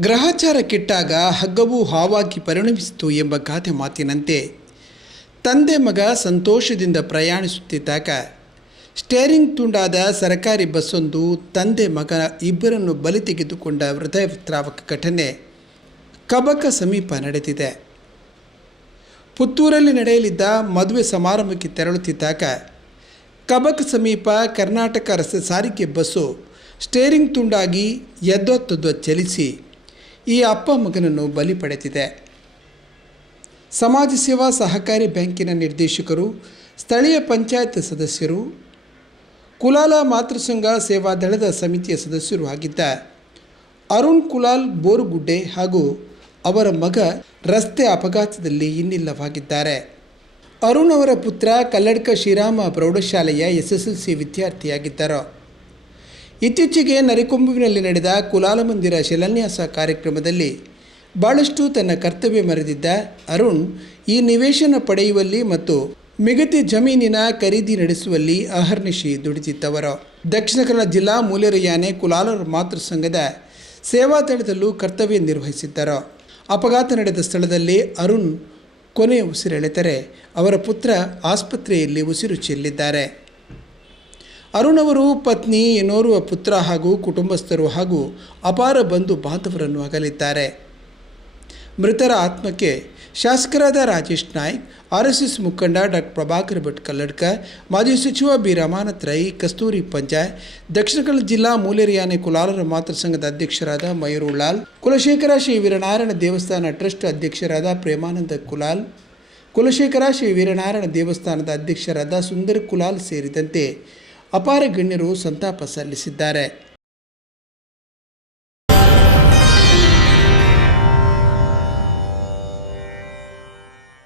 ಗ್ರಹಚಾರ ಕೆಟ್ಟಾಗ ಹಗ್ಗವು ಹಾವಾಗಿ ಪರಿಣಮಿಸಿತು ಎಂಬ ಗಾದೆ ಮಾತಿನಂತೆ ತಂದೆ ಮಗ ಸಂತೋಷದಿಂದ ಪ್ರಯಾಣಿಸುತ್ತಿದ್ದಾಗ ಸ್ಟೇರಿಂಗ್ ತುಂಡಾದ ಸರ್ಕಾರಿ ಬಸ್ಸೊಂದು ತಂದೆ ಮಗ ಇಬ್ಬರನ್ನು ಬಲಿ ತೆಗೆದುಕೊಂಡ ಹೃದಯವಿದ್ರಾವಕ ಘಟನೆ ಕಬಕ ಸಮೀಪ ನಡೆದಿದೆ. ಪುತ್ತೂರಲ್ಲಿ ನಡೆಯಲಿದ್ದ ಮದುವೆ ಸಮಾರಂಭಕ್ಕೆ ತೆರಳುತ್ತಿದ್ದಾಗ ಕಬಕ ಸಮೀಪ ಕರ್ನಾಟಕ ರಸ್ತೆ ಸಾರಿಗೆ ಬಸ್ಸು ಸ್ಟೇರಿಂಗ್ ತುಂಡಾಗಿ ಎದ್ದೊತ್ತದ್ದು ಚಲಿಸಿ ಈ ಅಪ್ಪ ಮಗನನ್ನು ಬಲಿ ಪಡೆದಿದೆ. ಸಮಾಜ ಸೇವಾ ಸಹಕಾರಿ ಬ್ಯಾಂಕಿನ ನಿರ್ದೇಶಕರು, ಸ್ಥಳೀಯ ಪಂಚಾಯತ್ ಸದಸ್ಯರು, ಕುಲಾಲ ಮಾತೃಸಂಘ ಸೇವಾದಳದ ಸಮಿತಿಯ ಸದಸ್ಯರು ಆಗಿದ್ದ ಅರುಣ್ ಕುಲಾಲ್ ಬೋರುಗುಡ್ಡೆ ಹಾಗೂ ಅವರ ಮಗ ರಸ್ತೆ ಅಪಘಾತದಲ್ಲಿ ಇನ್ನಿಲ್ಲವಾಗಿದ್ದಾರೆ. ಅರುಣ್ ಅವರ ಪುತ್ರ ಕಲ್ಲಡ್ಕ ಶ್ರೀರಾಮ ಪ್ರೌಢಶಾಲೆಯ SSLC ವಿದ್ಯಾರ್ಥಿಯಾಗಿದ್ದರು. ಇತ್ತೀಚೆಗೆ ನರಿಕೊಂಬುವಿನಲ್ಲಿ ನಡೆದ ಕುಲಾಲ ಮಂದಿರ ಶಿಲಾನ್ಯಾಸ ಕಾರ್ಯಕ್ರಮದಲ್ಲಿ ಭಾಳಷ್ಟು ತನ್ನ ಕರ್ತವ್ಯ ಮರೆದಿದ್ದ ಅರುಣ್ ಈ ನಿವೇಶನ ಪಡೆಯುವಲ್ಲಿ ಮತ್ತು ಮಿಗತಿ ಜಮೀನಿನ ಖರೀದಿ ನಡೆಸುವಲ್ಲಿ ಅಹರ್ನಿಶಿ ದುಡಿದಿದ್ದವರು. ದಕ್ಷಿಣ ಕನ್ನಡ ಜಿಲ್ಲಾ ಮೂಲೆರಯಾನೆ ಕುಲಾಲರ ಮಾತೃಸಂಘದ ಸೇವಾದಳದಲ್ಲೂ ಕರ್ತವ್ಯ ನಿರ್ವಹಿಸಿದ್ದರು. ಅಪಘಾತ ನಡೆದ ಸ್ಥಳದಲ್ಲಿ ಅರುಣ್ ಕೊನೆಯ ಉಸಿರೆಳೆದರೆ ಅವರ ಪುತ್ರ ಆಸ್ಪತ್ರೆಯಲ್ಲಿ ಉಸಿರು ಚೆಲ್ಲಿದ್ದಾರೆ. ಅರುಣ್ ಅವರು ಪತ್ನಿ, ಇನ್ನೋರ್ವ ಪುತ್ರ ಹಾಗೂ ಕುಟುಂಬಸ್ಥರು ಹಾಗೂ ಅಪಾರ ಬಂಧು ಬಾಂಧವರನ್ನು ಅಗಲಿದ್ದಾರೆ. ಮೃತರ ಆತ್ಮಕ್ಕೆ ಶಾಸಕರಾದ ರಾಜೇಶ್ ನಾಯ್ಕ್, RSS ಮುಖಂಡ ಡಾಕ್ಟರ್ ಪ್ರಭಾಕರ್ ಭಟ್ ಕಲ್ಲಡ್ಕ, ಮಾಜಿ ಸಚಿವ ಬಿ ರಮಾನಾಥ್ ರೈ, ಕಸ್ತೂರಿ ಪಂಚಾಯ್, ದಕ್ಷಿಣ ಕನ್ನಡ ಜಿಲ್ಲಾ ಮೂಲೆರಯಾನೆ ಕುಲಾಲರ ಮಾತೃಸಂಘದ ಅಧ್ಯಕ್ಷರಾದ ಮಯೂರುಲಾಲ್, ಕುಲಶೇಖರ ಶ್ರೀ ವೀರನಾರಾಯಣ ದೇವಸ್ಥಾನ ಟ್ರಸ್ಟ್ ಅಧ್ಯಕ್ಷರಾದ ಪ್ರೇಮಾನಂದ ಕುಲಾಲ್, ಕುಲಶೇಖರ ಶ್ರೀ ವೀರನಾರಾಯಣ ದೇವಸ್ಥಾನದ ಅಧ್ಯಕ್ಷರಾದ ಸುಂದರ್ ಕುಲಾಲ್ ಸೇರಿದಂತೆ ಅಪಾರ ಗಣ್ಯರು ಸಂತಾಪ ಸಲ್ಲಿಸಿದ್ದಾರೆ.